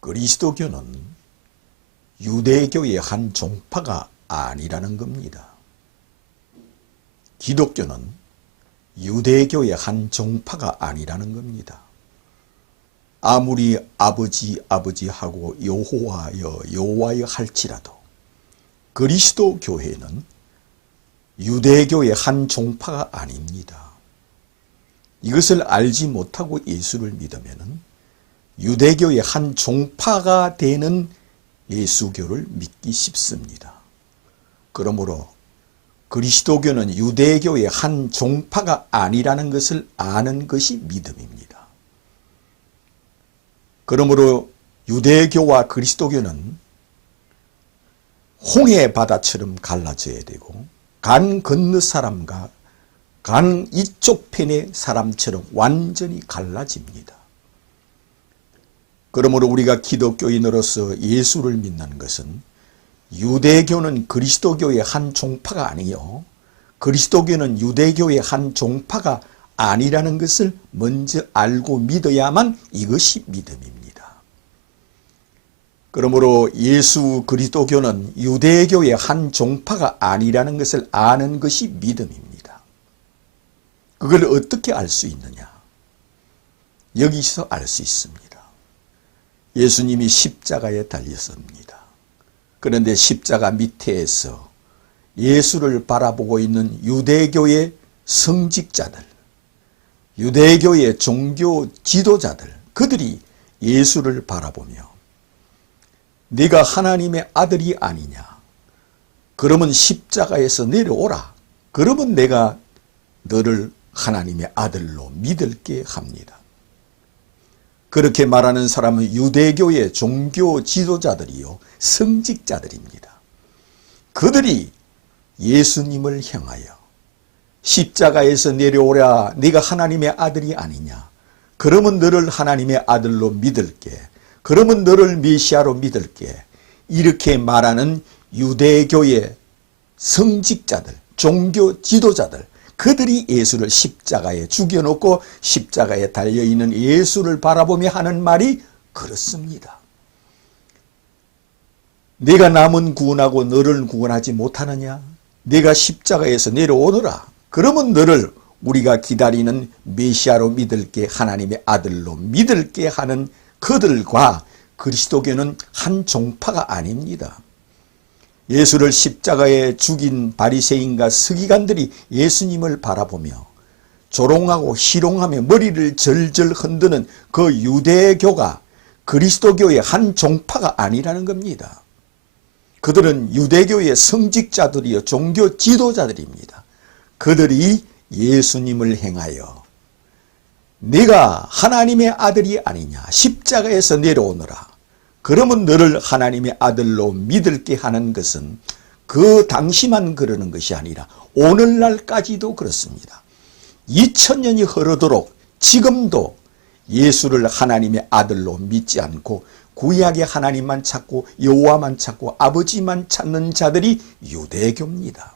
그리스도교는 유대교의 한 종파가 아니라는 겁니다. 기독교는 유대교의 한 종파가 아니라는 겁니다. 아무리 아버지 하고 여호와여 할지라도 그리스도 교회는 유대교의 한 종파가 아닙니다. 이것을 알지 못하고 예수를 믿으면 유대교의 한 종파가 되는 예수교를 믿기 쉽습니다. 그러므로 그리스도교는 유대교의 한 종파가 아니라는 것을 아는 것이 믿음입니다. 그러므로 유대교와 그리스도교는 홍해 바다처럼 갈라져야 되고 강 건너 사람과 강 이쪽 편의 사람처럼 완전히 갈라집니다. 그러므로 우리가 기독교인으로서 예수를 믿는 것은 유대교는 그리스도교의 한 종파가 아니요 그리스도교는 유대교의 한 종파가 아니라는 것을 먼저 알고 믿어야만 이것이 믿음입니다. 그러므로 예수 그리스도교는 유대교의 한 종파가 아니라는 것을 아는 것이 믿음입니다. 그걸 어떻게 알 수 있느냐? 여기서 알 수 있습니다. 예수님이 십자가에 달렸습니다. 그런데 십자가 밑에서 예수를 바라보고 있는 유대교의 성직자들, 유대교의 종교 지도자들, 그들이 예수를 바라보며 네가 하나님의 아들이 아니냐? 그러면 십자가에서 내려오라. 그러면 내가 너를 하나님의 아들로 믿을게 합니다. 그렇게 말하는 사람은 유대교의 종교 지도자들이요 성직자들입니다. 그들이 예수님을 향하여 십자가에서 내려오라. 네가 하나님의 아들이 아니냐? 그러면 너를 하나님의 아들로 믿을게. 그러면 너를 메시아로 믿을게. 이렇게 말하는 유대교의 성직자들, 종교 지도자들, 그들이 예수를 십자가에 죽여놓고 십자가에 달려있는 예수를 바라보며 하는 말이 그렇습니다. 내가 남은 구원하고 너를 구원하지 못하느냐? 내가 십자가에서 내려오너라. 그러면 너를 우리가 기다리는 메시아로 믿을게, 하나님의 아들로 믿을게 하는 그들과 그리스도교는 한 종파가 아닙니다. 예수를 십자가에 죽인 바리새인과 서기관들이 예수님을 바라보며 조롱하고 희롱하며 머리를 절절 흔드는 그 유대교가 그리스도교의 한 종파가 아니라는 겁니다. 그들은 유대교의 성직자들이요 종교 지도자들입니다. 그들이 예수님을 향하여 네가 하나님의 아들이 아니냐? 십자가에서 내려오너라. 그러면 너를 하나님의 아들로 믿을게 하는 것은 그 당시만 그러는 것이 아니라 오늘날까지도 그렇습니다. 2000년이 흐르도록 지금도 예수를 하나님의 아들로 믿지 않고 구약의 하나님만 찾고 여호와만 찾고 아버지만 찾는 자들이 유대교입니다.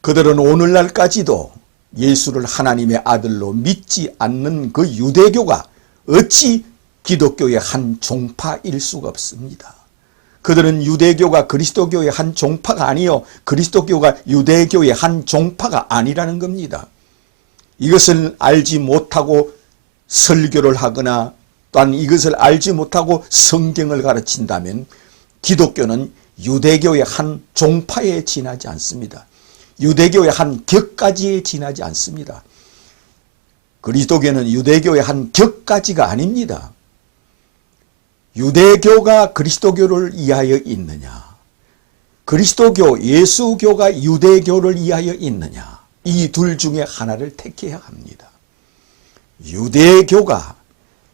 그들은 오늘날까지도 예수를 하나님의 아들로 믿지 않는 그 유대교가 어찌 기독교의 한 종파일 수가 없습니다. 그들은 유대교가 그리스도교의 한 종파가 아니요 그리스도교가 유대교의 한 종파가 아니라는 겁니다. 이것을 알지 못하고 설교를 하거나 또한 이것을 알지 못하고 성경을 가르친다면 기독교는 유대교의 한 종파에 지나지 않습니다. 유대교의 한 격까지에 지나지 않습니다. 그리스도교는 유대교의 한 격까지가 아닙니다. 유대교가 그리스도교를 이하여 있느냐? 그리스도교, 예수교가 유대교를 이하여 있느냐? 이 둘 중에 하나를 택해야 합니다. 유대교가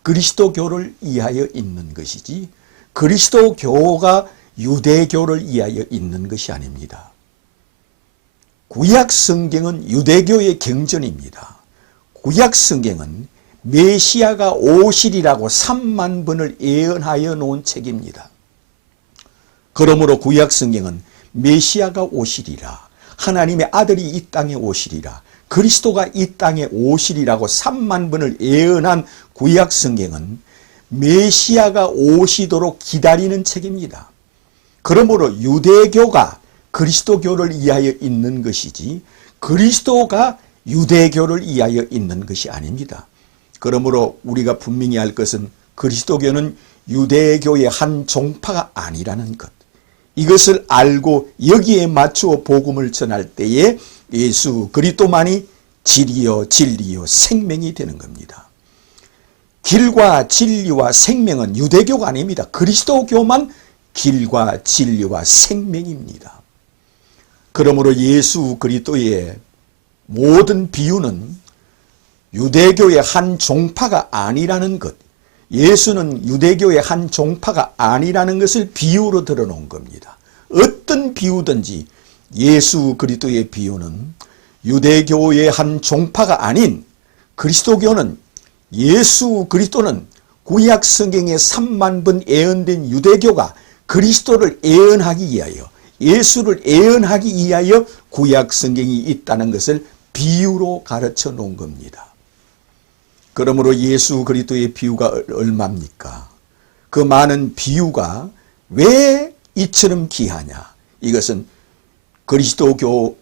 그리스도교를 이하여 있는 것이지 그리스도교가 유대교를 이하여 있는 것이 아닙니다. 구약 성경은 유대교의 경전입니다. 구약 성경은 메시아가 오시리라고 3만 번을 예언하여 놓은 책입니다. 그러므로 구약 성경은 메시아가 오시리라, 하나님의 아들이 이 땅에 오시리라, 그리스도가 이 땅에 오시리라고 3만 번을 예언한 구약 성경은 메시아가 오시도록 기다리는 책입니다. 그러므로 유대교가 그리스도교를 위하여 있는 것이지 그리스도가 유대교를 위하여 있는 것이 아닙니다. 그러므로 우리가 분명히 알 것은 그리스도교는 유대교의 한 종파가 아니라는 것. 이것을 알고 여기에 맞추어 복음을 전할 때에 예수 그리스도만이 길이요 진리요 생명이 되는 겁니다. 길과 진리와 생명은 유대교가 아닙니다. 그리스도교만 길과 진리와 생명입니다. 그러므로 예수 그리스도의 모든 비유는 유대교의 한 종파가 아니라는 것, 예수는 유대교의 한 종파가 아니라는 것을 비유로 들어놓은 겁니다. 어떤 비유든지 예수 그리스도의 비유는 유대교의 한 종파가 아닌 그리스도교는 예수 그리스도는 구약 성경에 3만 번 예언된 유대교가 그리스도를 예언하기 위하여 예수를 예언하기 위하여 구약 성경이 있다는 것을 비유로 가르쳐 놓은 겁니다. 그러므로 예수 그리스도의 비유가 얼마입니까? 그 많은 비유가 왜 이처럼 귀하냐? 이것은 그리스도교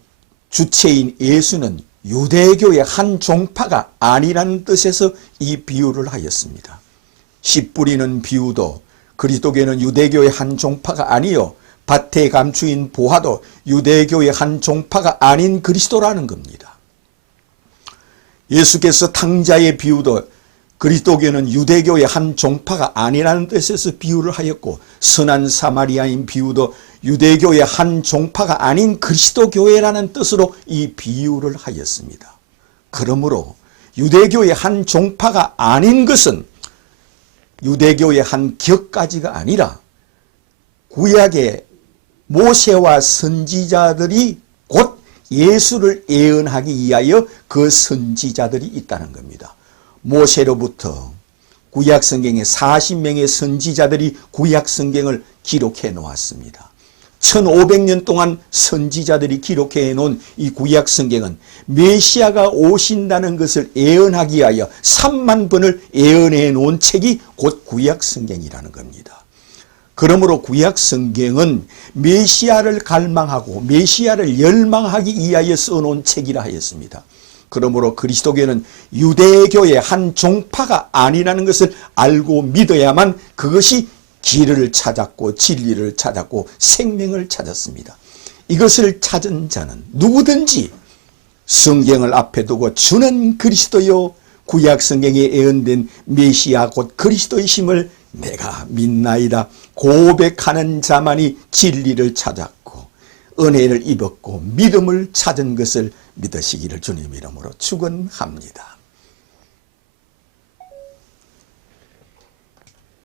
주체인 예수는 유대교의 한 종파가 아니라는 뜻에서 이 비유를 하였습니다. 씨 뿌리는 비유도 그리스도교는 유대교의 한 종파가 아니요 밭의 감추인 보화도 유대교의 한 종파가 아닌 그리스도라는 겁니다. 예수께서 탕자의 비유도 그리스도교는 유대교의 한 종파가 아니라는 뜻에서 비유를 하였고 선한 사마리아인 비유도 유대교의 한 종파가 아닌 그리스도교회라는 뜻으로 이 비유를 하였습니다. 그러므로 유대교의 한 종파가 아닌 것은 유대교의 한 격까지가 아니라 구약의 모세와 선지자들이 곧 예수를 예언하기 위하여 그 선지자들이 있다는 겁니다. 모세로부터 구약 성경에 40명의 선지자들이 구약 성경을 기록해 놓았습니다. 1500년 동안 선지자들이 기록해 놓은 이 구약 성경은 메시아가 오신다는 것을 예언하기 위하여 3만 번을 예언해 놓은 책이 곧 구약 성경이라는 겁니다. 그러므로 구약 성경은 메시아를 갈망하고 메시아를 열망하기 위하여 써놓은 책이라 하였습니다. 그러므로 그리스도교는 유대교의 한 종파가 아니라는 것을 알고 믿어야만 그것이 길을 찾았고 진리를 찾았고 생명을 찾았습니다. 이것을 찾은 자는 누구든지 성경을 앞에 두고 주는 그리스도요 구약 성경에 예언된 메시아 곧 그리스도의 심을 내가 믿나이다 고백하는 자만이 진리를 찾았고 은혜를 입었고 믿음을 찾은 것을 믿으시기를 주님 이름으로 축원합니다.